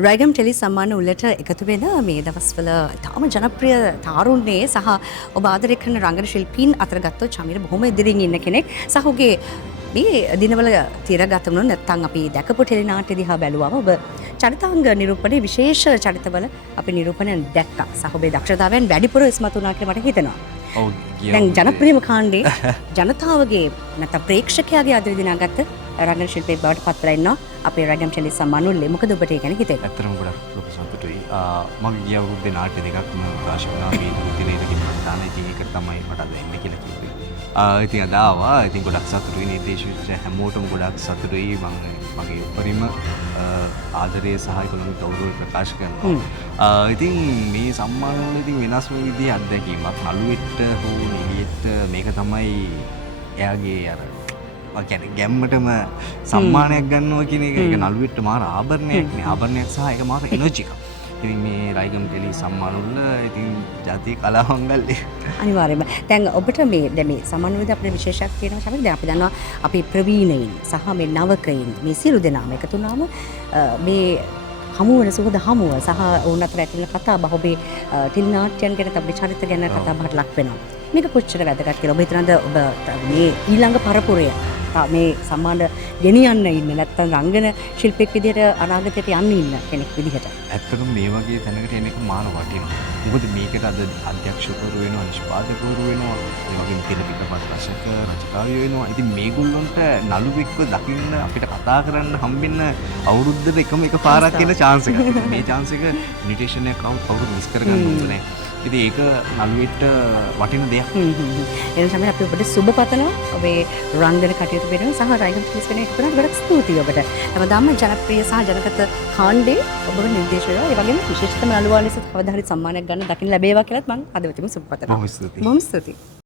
Raigam tele සම්මාන උළට එකතු වෙන මේ දවස්වල තාම ජනප්‍රිය තාරුණ්‍යයේ සහ ඔබ ආදරය කරන රංගන ශිල්පීන් අතර ගත්තොත් චමිර බොහොම ඉදිරියෙන් ඉන්න කෙනෙක්. සහ ඔහුගේ මේ දිනවල තිරගත වුණු නැත්නම් අපි දැකපු ටෙලි නාට්‍ය දිහා බැලුවම ඔබ චරිතාංග නිරූපණයේ විශේෂ චරිතවල අපි නිරූපණයන් දැක්කා. සහ ඔබේ දක්ෂතාවයන් වැඩිපුර ඉස්මතු වුණා කියලා මට හිතෙනවා. දැන් ජනප්‍රියම කාණ්ඩේ ජනතාවගේ නැත්නම් ප්‍රේක්ෂකයාගේ ආදරය දිනාගත්ත රංගන ශිල්පී බවට පත් වෙලා ඉන්නවා අපේ රංගම් ටෙලි සම්මාන උළෙලේ. මොකද ඔබට ඒ ගැන හිතෙන්නේ? ඇත්තටම ගොඩක් ලොකු සතුටුයි. මම ගිය අවුරුද්දේ නාට්‍ය දෙකක්ම ප්‍රකාශ වුණා මේ දුතිරේදකින් මතදාන. ඉතින් ඒක තමයි මට අද එන්න කියලා කිව්වේ. ඉතින් අද ආවා. ඉතින් ගොඩක් සතුටුයි. නිර්දේශක හැමෝටම ගොඩක් සතුටුයි. මම මගේ උපරිම ආදරය සහ ඒගොල්ලන්ගේ ගෞරවය ප්‍රකාශ කරනවා. ඉතින් මේ සම්මාන වල ඉතින් වෙනස්ම විදිහේ අත්දැකීමක්. නළුවෙට හෝ නිලියට මේක තමයි එයාගේ අර කියන්නේ ගැම්මටම සම්මානයක් ගන්නවා කියන එක. ඒක නළුවෙට මාර ආභරණයක් නේ. ආභරණයක් සහ ඒක මාර එනර්ජි එකක්. ඉතින් මේ රයිගම් ටෙලි සම්මාන වල ඉතින් ජාතික කලාවංගල්ලේ අනිවාර්යයෙන්ම. දැන් ඔබට මේ දැන් මේ සම්මාන වලදී අපේ විශේෂයක් තියෙනවා තමයි. දැන් අපි දන්නවා අපි ප්‍රවීණයින් සහ මේ නවකයින් මේ සියලු දෙනාම එකතු වුණාම මේ හමු වෙන සුහද හමුව සහ ඕන අතර ඇතිවෙන කතා බහ ඔබේ ටෙලි නාට්‍යයන් ගැන අපේ චරිත ගැන කතා බහට ලක් වෙනවා. මේක කොච්චර වැදගත් කියලා ඔබ හිතනද? ඔබ මේ ඊළඟ පරපුරය මේ සම්මාන ගෙනියන්න ඉන්න නැත්නම් රංගන ශිල්පියෙක් විදිහට අනාගතයට යන්න ඉන්න කෙනෙක් විදිහට. ඇත්තටම මේ වගේ තැනකට එන එක මාන වටිනවා. මොකද මේකට අද අධ්‍යක්ෂකවරු වෙනවා, නිෂ්පාදකවරු වෙනවා, ඒ වගේම කෙනෙක් පිටපත් රචක, රචකාරියෝ වෙනවා. ඉතින් මේගොල්ලන්ට නළුවෙක්ව දකින්න අපිට කතා කරන්න හම්බෙන්න අවුරුද්දට එකම එක පාරක් එන chance එකක්. මේ chance එක ඉන්විටේෂන් එකක් කවුරුත් මිස් කරගන්න ඕනේ නැහැ. ඉතින් ඒක නළුවෙට වටින දෙයක්. ඒ නිසා අපි ඔබට සුබ පතනවා. ඔබේ රංගන කටයුතු වෙනුවෙන් සහ රයිගම් ටෙලි වෙනුවෙන් එකතු වෙනට ගොඩක් ස්තුතියි ඔබට. හැමදාම ජනප්‍රිය සහ ජනගත කාණ්ඩේ ඔබව නිර්දේශ වෙනවා. ඒ වගේම විශේෂතම නළුවා ලෙස කවදා හරි සම්මානයක් ගන්න දකින්න ලැබේවා කියලාත් මම හදවතින්ම සුබ පතනවා. බොහොම ස්තුතියි. බොහොම ස්තුතියි.